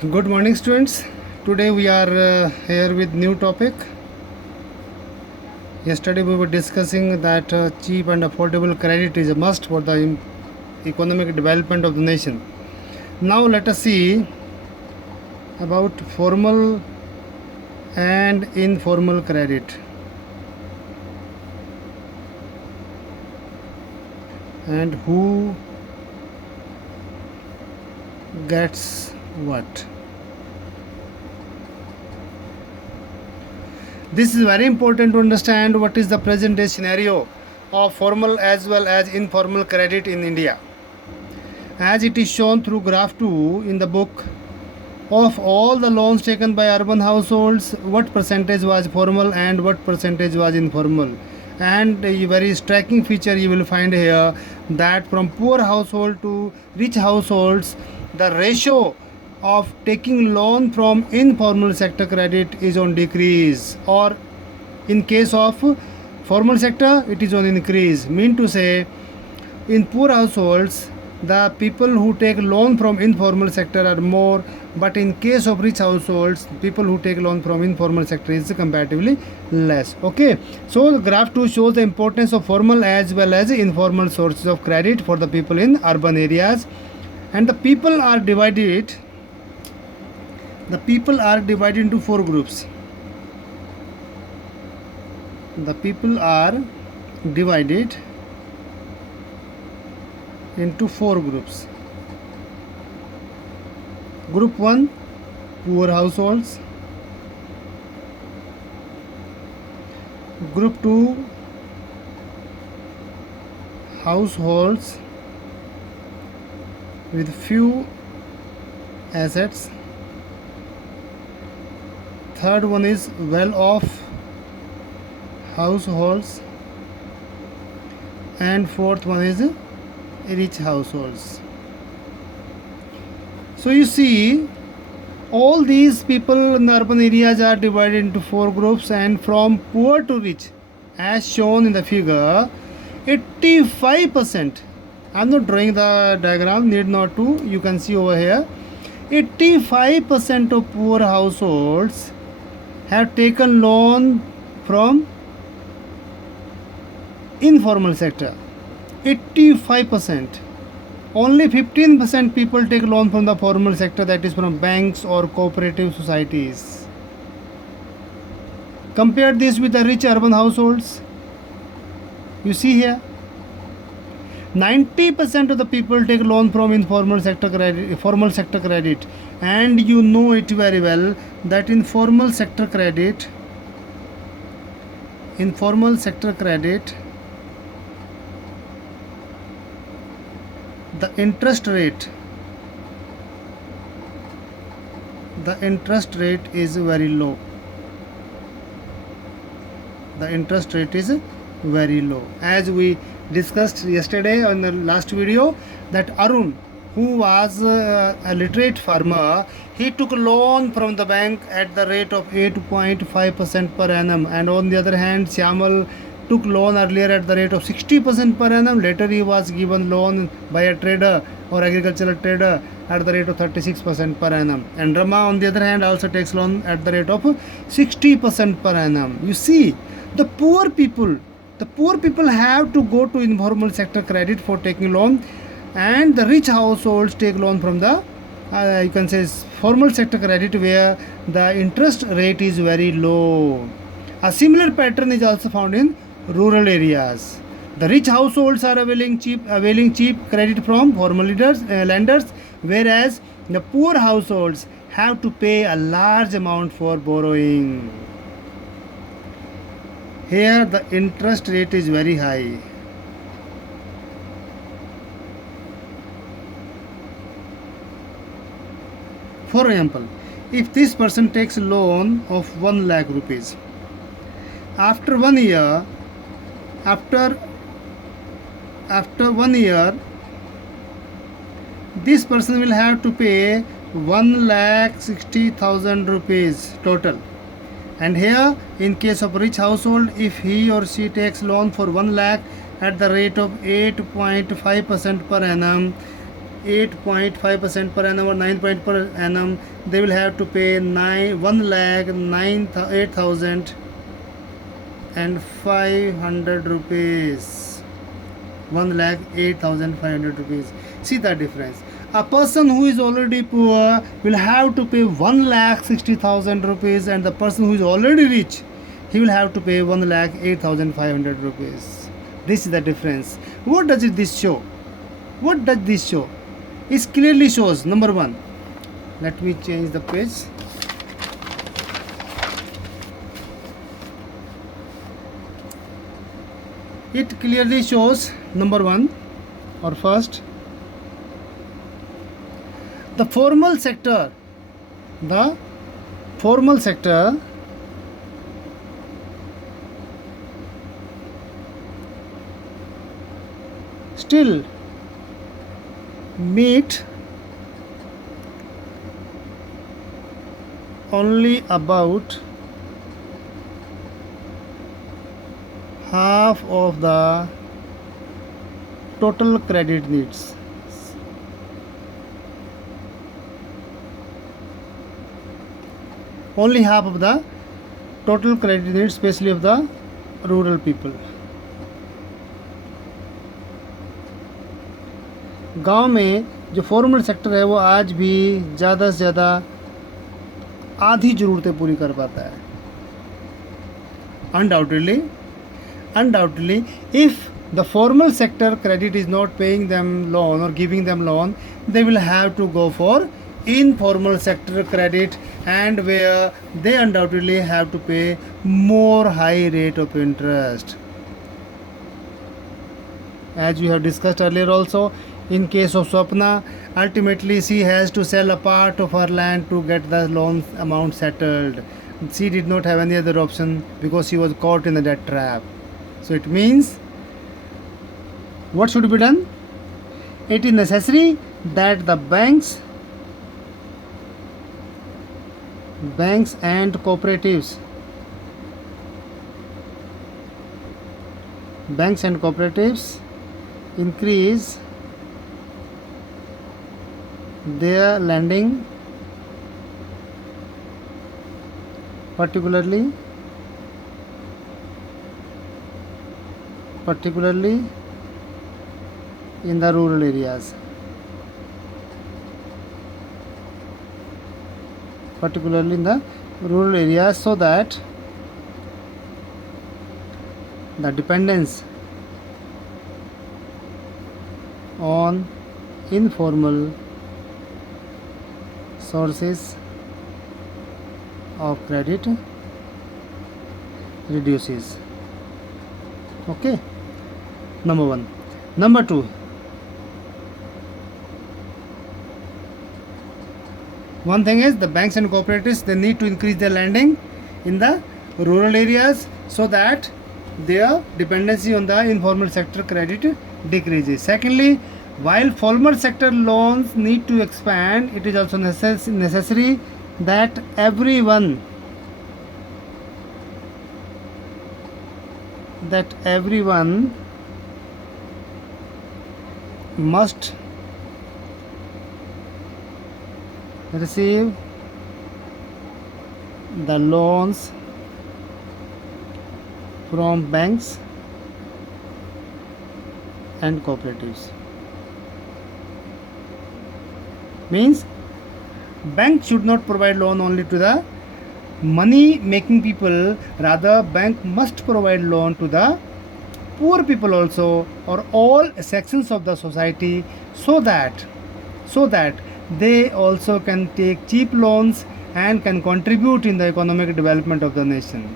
Good morning, students. Today we are here with new topic. Yesterday we were discussing that cheap and affordable credit is a must for the economic development of the nation. Now let us see about formal and informal credit. And who gets what. This is very important to understand what is the present day scenario of formal as well as informal credit in India. As it is shown through graph 2 in the book, of all the loans taken by urban households, what percentage was formal and what percentage was informal. And a very striking feature you will find here that from poor household to rich households, the ratio of taking loan from informal sector credit is on decrease, or in case of formal sector it is on increase. Mean to say, in poor households the people who take loan from informal sector are more, but in case of rich households people who take loan from informal sector is comparatively less. Okay, so the graph 2 shows the importance of formal as well as informal sources of credit for the people in urban areas. And the people are divided into four groups. The people are divided into four groups. Group 1, poor households. Group 2, households with few assets. Third one is well-off households, and fourth one is rich households. So you see, all these people in the urban areas are divided into four groups, and from poor to rich, as shown in the figure, 85%. I am not drawing the diagram, need not to. You can see over here, 85% of poor households have taken loan from informal sector. 85%. Only 15% people take loan from the formal sector, that is from banks or cooperative societies. Compare this with the rich urban households. You see here, 90% of the people take loan from informal sector credit, formal sector credit, and you know it very well that in formal sector credit, the interest rate is very low. As we discussed yesterday on the last video, that Arun, who was a literate farmer, he took loan from the bank at the rate of 8.5% per annum, and on the other hand Syamal took loan earlier at the rate of 60% per annum. Later he was given loan by a trader or agricultural trader at the rate of 36% per annum, and Rama on the other hand also takes loan at the rate of 60% per annum. You see, the poor people have to go to informal sector credit for taking loan, and the rich households take loan from the you can say formal sector credit, where the interest rate is very low. A similar pattern is also found in rural areas. The rich households are availing cheap credit from formal lenders, whereas the poor households have to pay a large amount for borrowing. Here the interest rate is very high. For example, if this person takes a loan of 1 lakh rupees, after 1 year, this person will have to pay 1,60,000 rupees total. And here, in case of rich household, if he or she takes loan for 1 lakh at the rate of 8.5% per annum, 8.5% per annum or 9% per annum, they will have to pay 1,08,500 rupees. 1,08,500 rupees. See the difference. A person who is already poor will have to pay 1,60,000 rupees, and the person who is already rich, he will have to pay 1,08,500 rupees. This is the difference. What does this show? What does this show? It clearly shows, number one, let me change the page. It clearly shows, number one, or first, the formal sector still meet only about half of the total credit needs. Only half of the total credit needs, especially of the rural people. गांव में जो formal sector है वो आज भी ज़्यादा से ज़्यादा आधी ज़रूरतें पूरी कर पाता है. Undoubtedly, if the formal sector credit is not paying them loan or giving them loan, they will have to go for informal sector credit, and where they undoubtedly have to pay more high rate of interest. As we have discussed earlier also, in case of Swapna, ultimately she has to sell a part of her land to get the loan amount settled. She did not have any other option because she was caught in the debt trap. So it means, what should be done? It is necessary that the banks and cooperatives increase their lending, particularly in the rural areas. So that the dependence on informal sources of credit reduces. Okay, number one. Number two, one thing is the banks and cooperatives, they need to increase their lending in the rural areas so that their dependency on the informal sector credit decreases. Secondly, while formal sector loans need to expand, it is also necessary that everyone must receive the loans from banks and cooperatives. Means bank should not provide loan only to the money making people, rather bank must provide loan to the poor people also, or all sections of the society, so that they also can take cheap loans and can contribute in the economic development of the nation.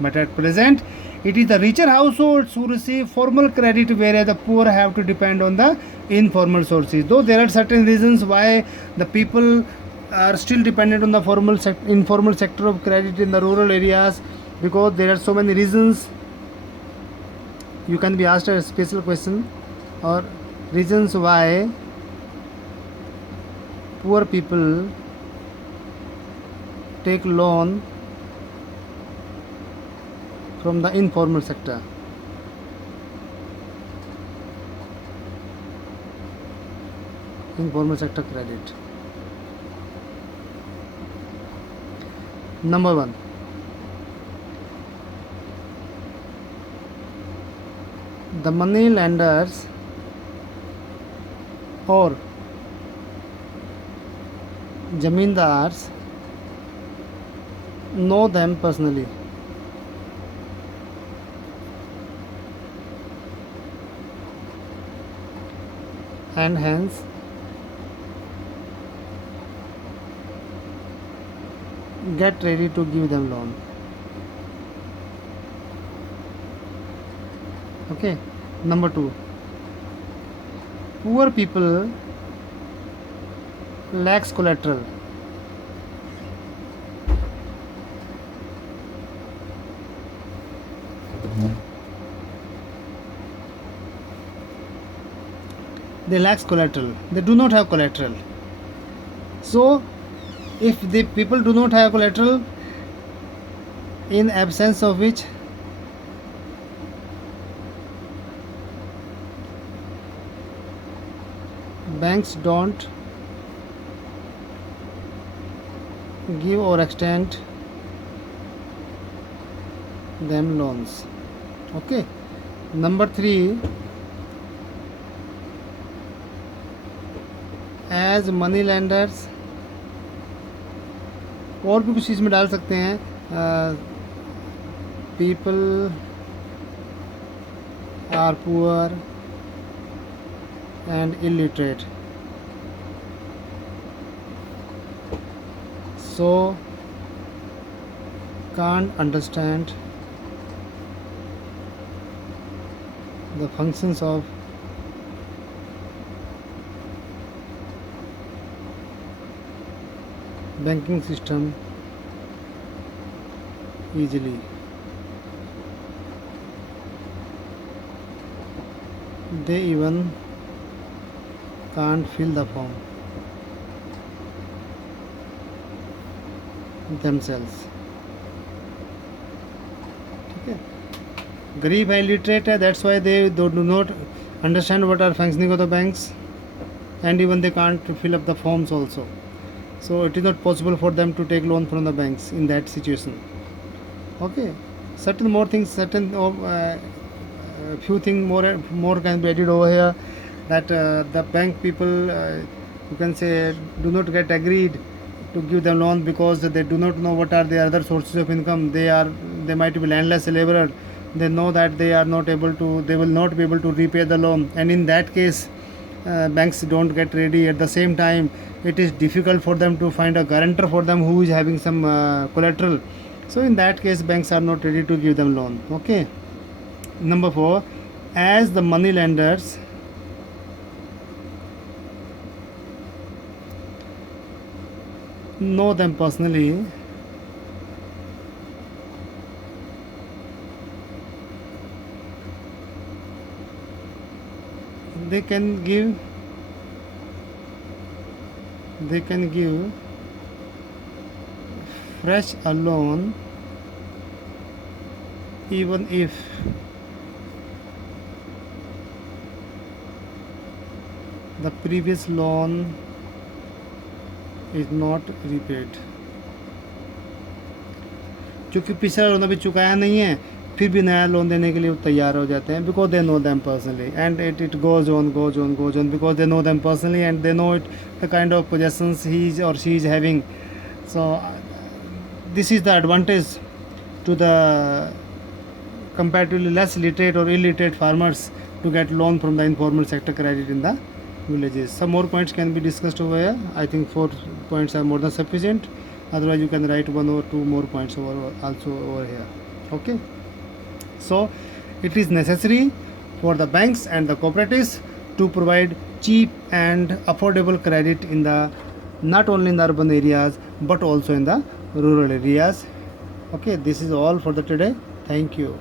But at present, it is the richer households who receive formal credit, whereas the poor have to depend on the informal sources. Though there are certain reasons why the people are still dependent on the informal sector of credit in the rural areas, because there are so many reasons. You can be asked a special question, or reasons why poor people take loan from the informal sector. informal sector credit. Number 1, the money lenders or zamindars know them personally and hence get ready to give them loan. Okay. Number 2, poor people lacks collateral. They lacks collateral. They do not have collateral. So if the people do not have collateral, in absence of which banks don't give or extend them loans. Okay. Number 3, as money lenders, और भी कुछ चीज़ में डाल सकते हैं, people are poor and illiterate, so can't understand the functions of banking system easily. They even can't fill the form themselves. ठीक है, गरीब है, illiterate है, that's why they do not understand what are functioning of the banks, and even they can't fill up the forms also. So it is not possible for them to take loan from the banks in that situation. Okay, certain more things, certain few things more can be added over here, that the bank people, you can say, do not get agreed to give them loan because they do not know what are their other sources of income. They might be landless laborer. They know that they will not be able to repay the loan, and in that case banks don't get ready. At the same time, it is difficult for them to find a guarantor for them who is having some collateral. So in that case, banks are not ready to give them loan. Okay. Number 4, as the money lenders know them personally, they can give fresh a loan even if the previous loan is not repaid. क्योंकि पिछला loan अभी चुकाया नहीं है, फिर भी नया loan देने के लिए तैयार हो जाते हैं, because they know them personally, and it goes on because they know them personally and they know the kind of possessions he or she is having. So this is the advantage to the comparatively less literate or illiterate farmers to get loan from the informal sector credit in the villages. Some more points can be discussed over here. I think 4 points are more than sufficient. Otherwise you can write 1 or 2 more points over here. Okay, so it is necessary for the banks and the cooperatives to provide cheap and affordable credit in the not only in the urban areas but also in the rural areas. Okay, this is all for the today. Thank you.